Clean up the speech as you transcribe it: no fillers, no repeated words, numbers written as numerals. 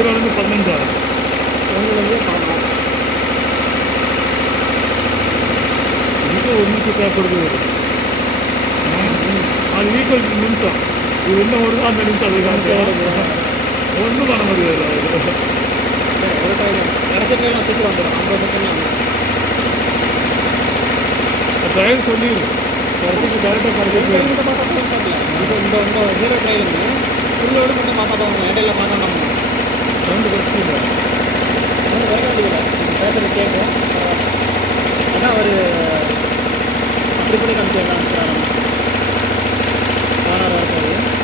ஈரோடு 15 ஒன்றுலேருந்து 16 இதுக்கு 1 நிமிஷம் தேவைப்படுது. அது ஈக்குவல் நிமிஷம் இது இன்னும் ஒரு அந்த நிமிஷம் அது ஒன்றும் பண்ண முடியாது. ஒரு ட்ரெயின் கிடைச்ச ட்ரெயின் நான் சீக்கிரம் வந்துடும் 50 செகண்ட் ட்ரைவர் சொல்லிடு கடைசிக்கு டேரெக்டாக கிடைக்கிறது இந்த பார்த்தா ட்ரெயின் பார்க்கல இந்த ஹீரோ ட்ரெயின் ஃபுல்லோடு மட்டும் மாற்றா இடையில மாற்றா நம்ம ரெண்டு பிரச்சனை இல்லை ஒன்றும் வேக வேண்டியதில்லை பேசுறது கேட்கும். அதான் அவர் அப்படி பண்ணி காமிச்சு காமிக்கிறாங்க 16 வருஷம்